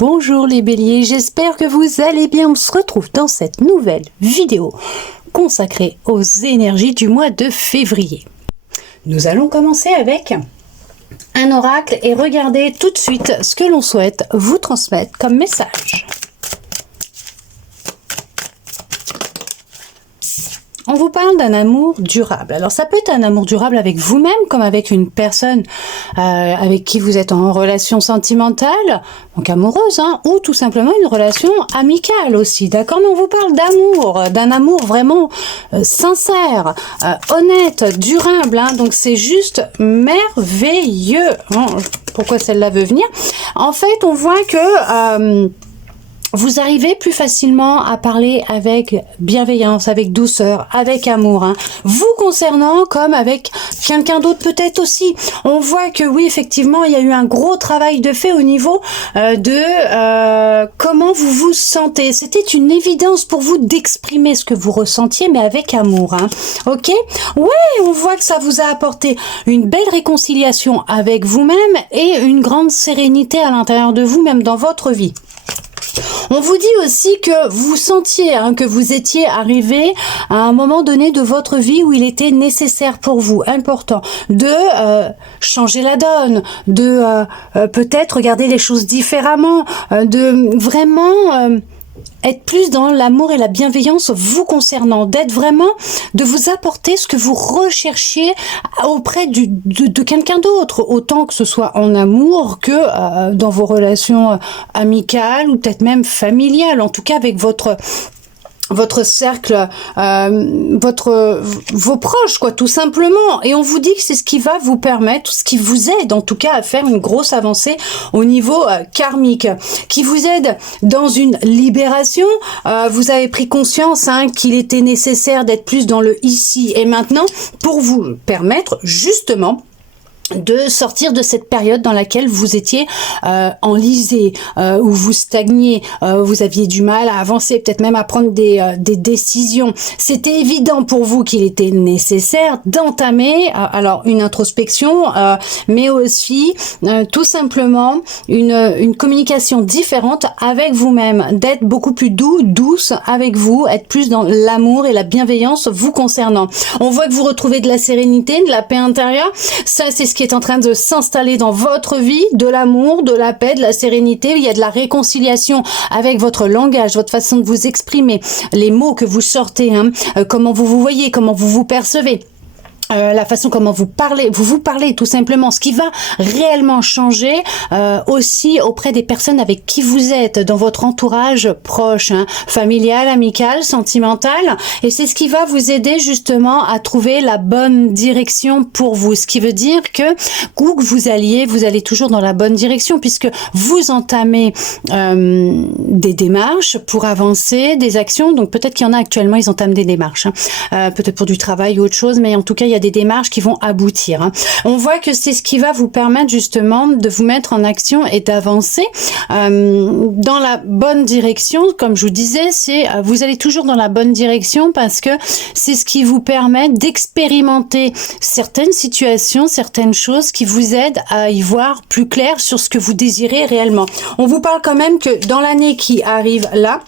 Bonjour les béliers, j'espère que vous allez bien. On se retrouve dans cette nouvelle vidéo consacrée aux énergies du mois de février. Nous allons commencer avec un oracle et regarder tout de suite ce que l'on souhaite vous transmettre comme message. On vous parle d'un amour durable. Alors ça peut être un amour durable avec vous-même, comme avec une personne avec qui vous êtes en relation sentimentale, donc amoureuse, ou tout simplement une relation amicale aussi, d'accord? Mais on vous parle d'amour, d'un amour vraiment sincère, honnête, durable, donc c'est juste merveilleux. Pourquoi celle-là veut venir? En fait, on voit que vous arrivez plus facilement à parler avec bienveillance, avec douceur, avec amour, vous concernant comme avec quelqu'un d'autre peut-être aussi. On voit que oui, effectivement, il y a eu un gros travail de fait au niveau de comment vous vous sentez. C'était une évidence pour vous d'exprimer ce que vous ressentiez, mais avec amour, ok? Ouais, on voit que ça vous a apporté une belle réconciliation avec vous-même et une grande sérénité à l'intérieur de vous, même dans votre vie. On vous dit aussi que vous sentiez que vous étiez arrivé à un moment donné de votre vie où il était nécessaire pour vous, important, de changer la donne, de peut-être regarder les choses différemment, de vraiment être plus dans l'amour et la bienveillance vous concernant, d'être vraiment, de vous apporter ce que vous recherchiez auprès de quelqu'un d'autre, autant que ce soit en amour que dans vos relations amicales ou peut-être même familiales, en tout cas avec votre cercle, vos proches, quoi, tout simplement. Et on vous dit que c'est ce qui va vous permettre, ce qui vous aide, en tout cas, à faire une grosse avancée au niveau karmique, qui vous aide dans une libération. Vous avez pris conscience qu'il était nécessaire d'être plus dans le ici et maintenant pour vous permettre, justement, de sortir de cette période dans laquelle vous étiez enlisé, où vous stagniez, vous aviez du mal à avancer, peut-être même à prendre des décisions. C'était évident pour vous qu'il était nécessaire d'entamer alors une introspection, mais aussi tout simplement une communication différente avec vous-même, d'être beaucoup plus douce avec vous, être plus dans l'amour et la bienveillance vous concernant. On voit que vous retrouvez de la sérénité, de la paix intérieure. Ça, c'est ce qui est en train de s'installer dans votre vie, de l'amour, de la paix, de la sérénité. Il y a de la réconciliation avec votre langage, votre façon de vous exprimer, les mots que vous sortez, comment vous vous voyez, comment vous vous percevez. La façon comment vous parlez tout simplement, ce qui va réellement changer aussi auprès des personnes avec qui vous êtes, dans votre entourage proche, familial, amical, sentimental, et c'est ce qui va vous aider justement à trouver la bonne direction pour vous, ce qui veut dire que où que vous allez toujours dans la bonne direction, puisque vous entamez des démarches pour avancer, des actions, donc peut-être qu'il y en a actuellement, ils entament des démarches, peut-être pour du travail ou autre chose, mais en tout cas, il y a des démarches qui vont aboutir. On voit que c'est ce qui va vous permettre justement de vous mettre en action et d'avancer dans la bonne direction. Comme je vous disais, vous allez toujours dans la bonne direction parce que c'est ce qui vous permet d'expérimenter certaines situations, certaines choses qui vous aident à y voir plus clair sur ce que vous désirez réellement. On vous parle quand même que dans l'année qui arrive là,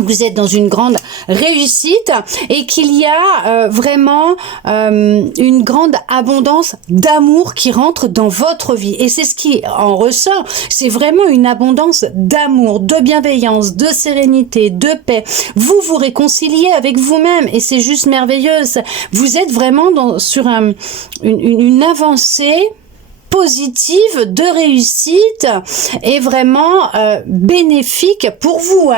vous êtes dans une grande réussite et qu'il y a vraiment une grande abondance d'amour qui rentre dans votre vie. Et c'est ce qui en ressort. C'est vraiment une abondance d'amour, de bienveillance, de sérénité, de paix. Vous vous réconciliez avec vous-même et c'est juste merveilleux. Vous êtes vraiment sur une avancée positive de réussite et vraiment bénéfique pour vous,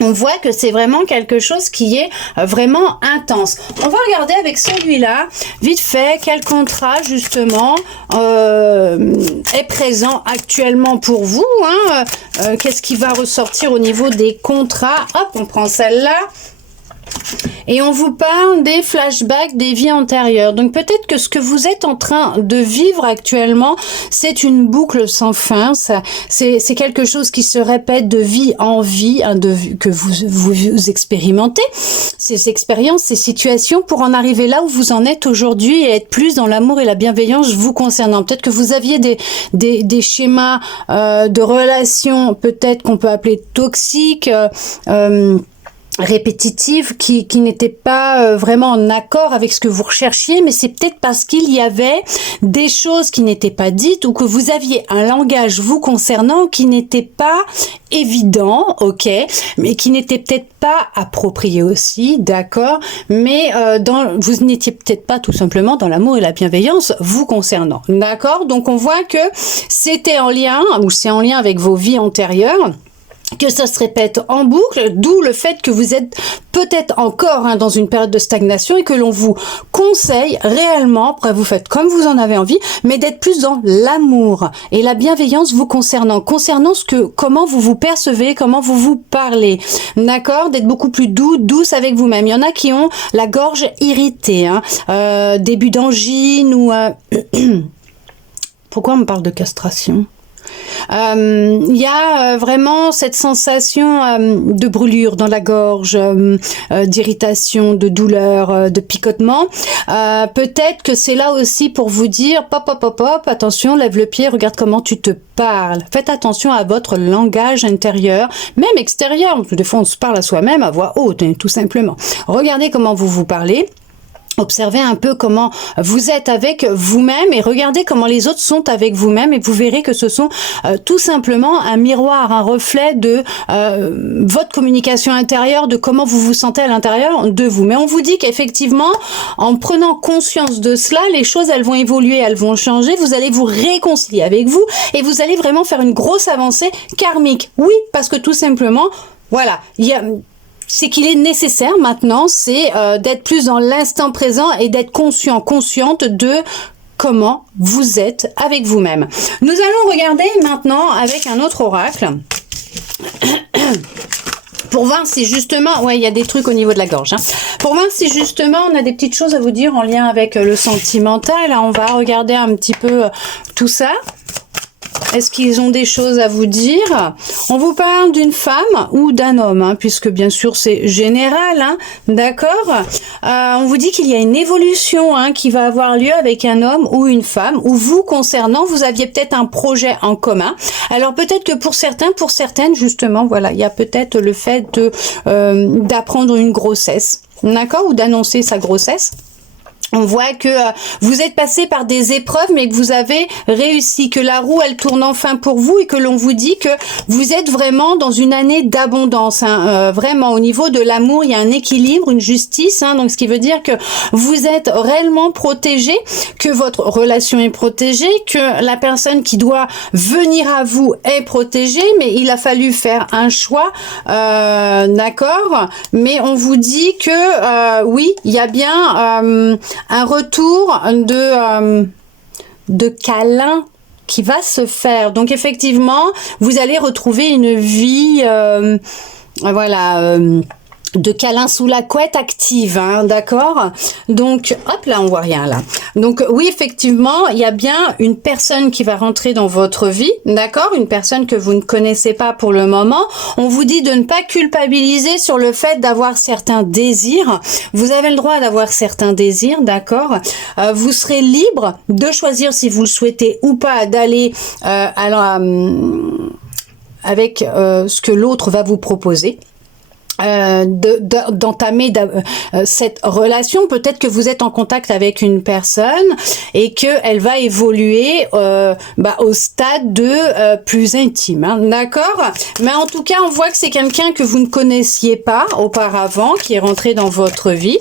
On voit que c'est vraiment quelque chose qui est vraiment intense. On va regarder avec celui-là, vite fait, quel contrat justement est présent actuellement pour vous. Qu'est-ce qui va ressortir au niveau des contrats? Hop, on prend celle-là. Et on vous parle des flashbacks des vies antérieures. Donc peut-être que ce que vous êtes en train de vivre actuellement, c'est une boucle sans fin. C'est quelque chose qui se répète de vie en vie, hein, que vous expérimentez. Ces expériences, ces situations pour en arriver là où vous en êtes aujourd'hui et être plus dans l'amour et la bienveillance vous concernant. Peut-être que vous aviez des schémas de relations, peut-être qu'on peut appeler toxiques, répétitive qui n'était pas vraiment en accord avec ce que vous recherchiez, mais c'est peut-être parce qu'il y avait des choses qui n'étaient pas dites ou que vous aviez un langage vous concernant qui n'était pas évident, ok, mais qui n'était peut-être pas approprié aussi, d'accord, mais vous n'étiez peut-être pas tout simplement dans l'amour et la bienveillance vous concernant, d'accord. Donc on voit que c'était en lien, ou c'est en lien avec vos vies antérieures, que ça se répète en boucle, d'où le fait que vous êtes peut-être encore dans une période de stagnation et que l'on vous conseille réellement, après vous faites comme vous en avez envie, mais d'être plus dans l'amour et la bienveillance vous concernant comment vous vous percevez, comment vous vous parlez, d'accord, d'être beaucoup plus douce avec vous-même. Il y en a qui ont la gorge irritée, début d'angine ou... Pourquoi on me parle de castration ? Il y a vraiment cette sensation de brûlure dans la gorge, d'irritation, de douleur, de picotement. Peut-être que c'est là aussi pour vous dire hop, attention, lève le pied, regarde comment tu te parles. Faites attention à votre langage intérieur, même extérieur. Des fois, on se parle à soi-même à voix haute, tout simplement. Regardez comment vous vous parlez. Observez un peu comment vous êtes avec vous-même et regardez comment les autres sont avec vous-même et vous verrez que ce sont tout simplement un miroir, un reflet de votre communication intérieure, de comment vous vous sentez à l'intérieur de vous. Mais on vous dit qu'effectivement, en prenant conscience de cela, les choses, elles vont évoluer, elles vont changer, vous allez vous réconcilier avec vous et vous allez vraiment faire une grosse avancée karmique. Oui, parce que tout simplement, voilà, c'est qu'il est nécessaire maintenant, c'est d'être plus dans l'instant présent et d'être consciente de comment vous êtes avec vous-même. Nous allons regarder maintenant avec un autre oracle pour voir si justement, il y a des trucs au niveau de la gorge, pour voir si justement on a des petites choses à vous dire en lien avec le sentimental. Là, on va regarder un petit peu tout ça. Est-ce qu'ils ont des choses à vous dire? On vous parle d'une femme ou d'un homme, puisque bien sûr c'est général, d'accord. On vous dit qu'il y a une évolution qui va avoir lieu avec un homme ou une femme, ou vous concernant, vous aviez peut-être un projet en commun. Alors peut-être que pour certaines, justement, voilà, il y a peut-être le fait d'apprendre une grossesse, d'accord, ou d'annoncer sa grossesse. On voit que vous êtes passé par des épreuves, mais que vous avez réussi, que la roue, elle tourne enfin pour vous et que l'on vous dit que vous êtes vraiment dans une année d'abondance. Vraiment, au niveau de l'amour, il y a un équilibre, une justice. Donc, ce qui veut dire que vous êtes réellement protégé, que votre relation est protégée, que la personne qui doit venir à vous est protégée, mais il a fallu faire un choix, d'accord. Mais on vous dit que, oui, il y a bien... un retour de câlin qui va se faire. Donc effectivement, vous allez retrouver une vie, de câlin sous la couette active, d'accord. Donc hop là, on voit rien là. Donc oui, effectivement, il y a bien une personne qui va rentrer dans votre vie, d'accord, une personne que vous ne connaissez pas pour le moment. On vous dit de ne pas culpabiliser sur le fait d'avoir certains désirs. Vous avez le droit d'avoir certains désirs, d'accord. Vous serez libre de choisir si vous le souhaitez ou pas d'aller avec ce que l'autre va vous proposer. D'entamer cette relation. Peut-être que vous êtes en contact avec une personne et que elle va évoluer au stade de plus intime, d'accord. Mais en tout cas, on voit que c'est quelqu'un que vous ne connaissiez pas auparavant qui est rentré dans votre vie.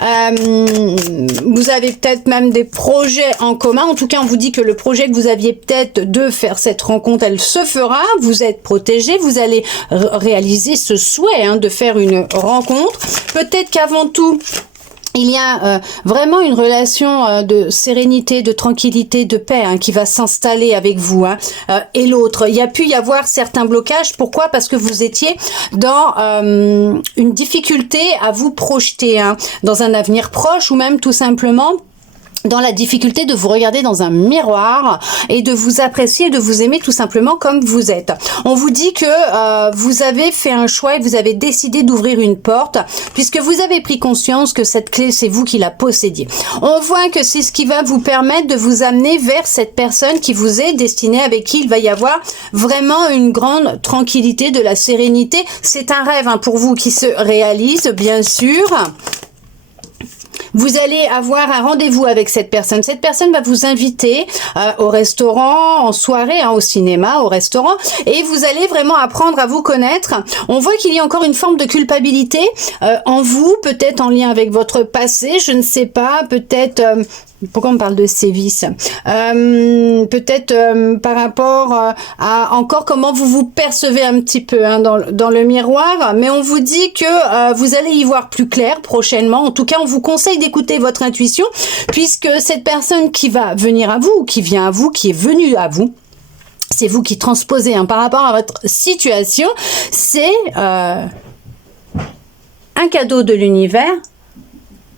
Vous avez peut-être même des projets en commun. En tout cas, on vous dit que le projet que vous aviez peut-être de faire cette rencontre, elle se fera. Vous êtes protégé. Vous allez réaliser ce souhait de faire une rencontre. Peut-être qu'avant tout, il y a vraiment une relation de sérénité, de tranquillité, de paix qui va s'installer avec vous et l'autre. Il y a pu y avoir certains blocages. Pourquoi? Parce que vous étiez dans une difficulté à vous projeter dans un avenir proche ou même tout simplement dans la difficulté de vous regarder dans un miroir et de vous apprécier, de vous aimer tout simplement comme vous êtes. On vous dit que vous avez fait un choix et vous avez décidé d'ouvrir une porte puisque vous avez pris conscience que cette clé, c'est vous qui la possédiez. On voit que c'est ce qui va vous permettre de vous amener vers cette personne qui vous est destinée, avec qui il va y avoir vraiment une grande tranquillité, de la sérénité. C'est un rêve pour vous qui se réalise, bien sûr. Vous allez avoir un rendez-vous avec cette personne. Cette personne va vous inviter au restaurant, en soirée, au cinéma, au restaurant. Et vous allez vraiment apprendre à vous connaître. On voit qu'il y a encore une forme de culpabilité en vous, peut-être en lien avec votre passé, je ne sais pas, peut-être... pourquoi on parle de sévices? Peut-être par rapport à encore comment vous vous percevez un petit peu dans le miroir, mais on vous dit que vous allez y voir plus clair prochainement. En tout cas, on vous conseille d'écouter votre intuition, puisque cette personne qui va venir à vous, ou qui vient à vous, qui est venue à vous, c'est vous qui transposez par rapport à votre situation, c'est un cadeau de l'univers.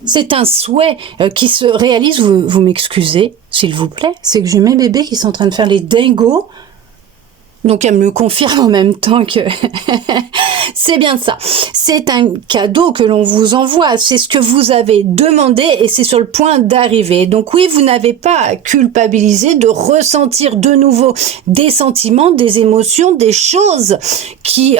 C'est un souhait qui se réalise. Vous m'excusez, s'il vous plaît. C'est que j'ai mes bébés qui sont en train de faire les dingos. Donc, elle me confirme en même temps que c'est bien ça. C'est un cadeau que l'on vous envoie. C'est ce que vous avez demandé et c'est sur le point d'arriver. Donc oui, vous n'avez pas à culpabiliser de ressentir de nouveau des sentiments, des émotions, des choses qui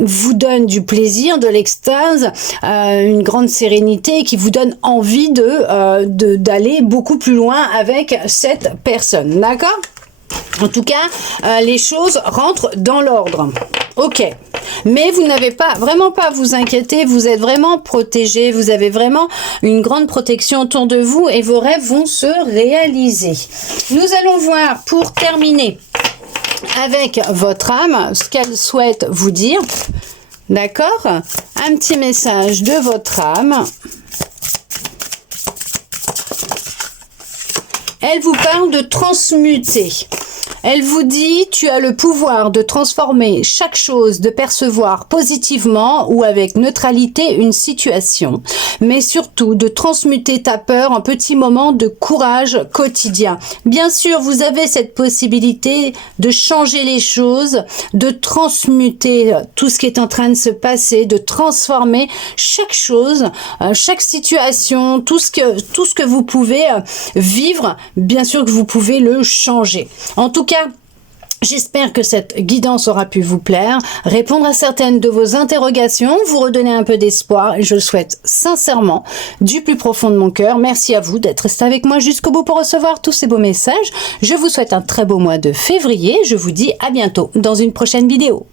vous donnent du plaisir, de l'extase, une grande sérénité, qui vous donnent envie d'aller beaucoup plus loin avec cette personne. D'accord ? En tout cas, les choses rentrent dans l'ordre. Ok. Mais vous n'avez pas, vraiment pas à vous inquiéter. Vous êtes vraiment protégé. Vous avez vraiment une grande protection autour de vous et vos rêves vont se réaliser. Nous allons voir, pour terminer, avec votre âme, ce qu'elle souhaite vous dire. D'accord? Un petit message de votre âme. Elle vous parle de transmuter. Elle vous dit, tu as le pouvoir de transformer chaque chose, de percevoir positivement ou avec neutralité une situation, mais surtout de transmuter ta peur en petits moments de courage quotidien. Bien sûr, vous avez cette possibilité de changer les choses, de transmuter tout ce qui est en train de se passer, de transformer chaque chose, chaque situation, tout ce que vous pouvez vivre. Bien sûr que vous pouvez le changer. En tout cas, j'espère que cette guidance aura pu vous plaire, répondre à certaines de vos interrogations, vous redonner un peu d'espoir et je le souhaite sincèrement du plus profond de mon cœur. Merci à vous d'être resté avec moi jusqu'au bout pour recevoir tous ces beaux messages. Je vous souhaite un très beau mois de février. Je vous dis à bientôt dans une prochaine vidéo.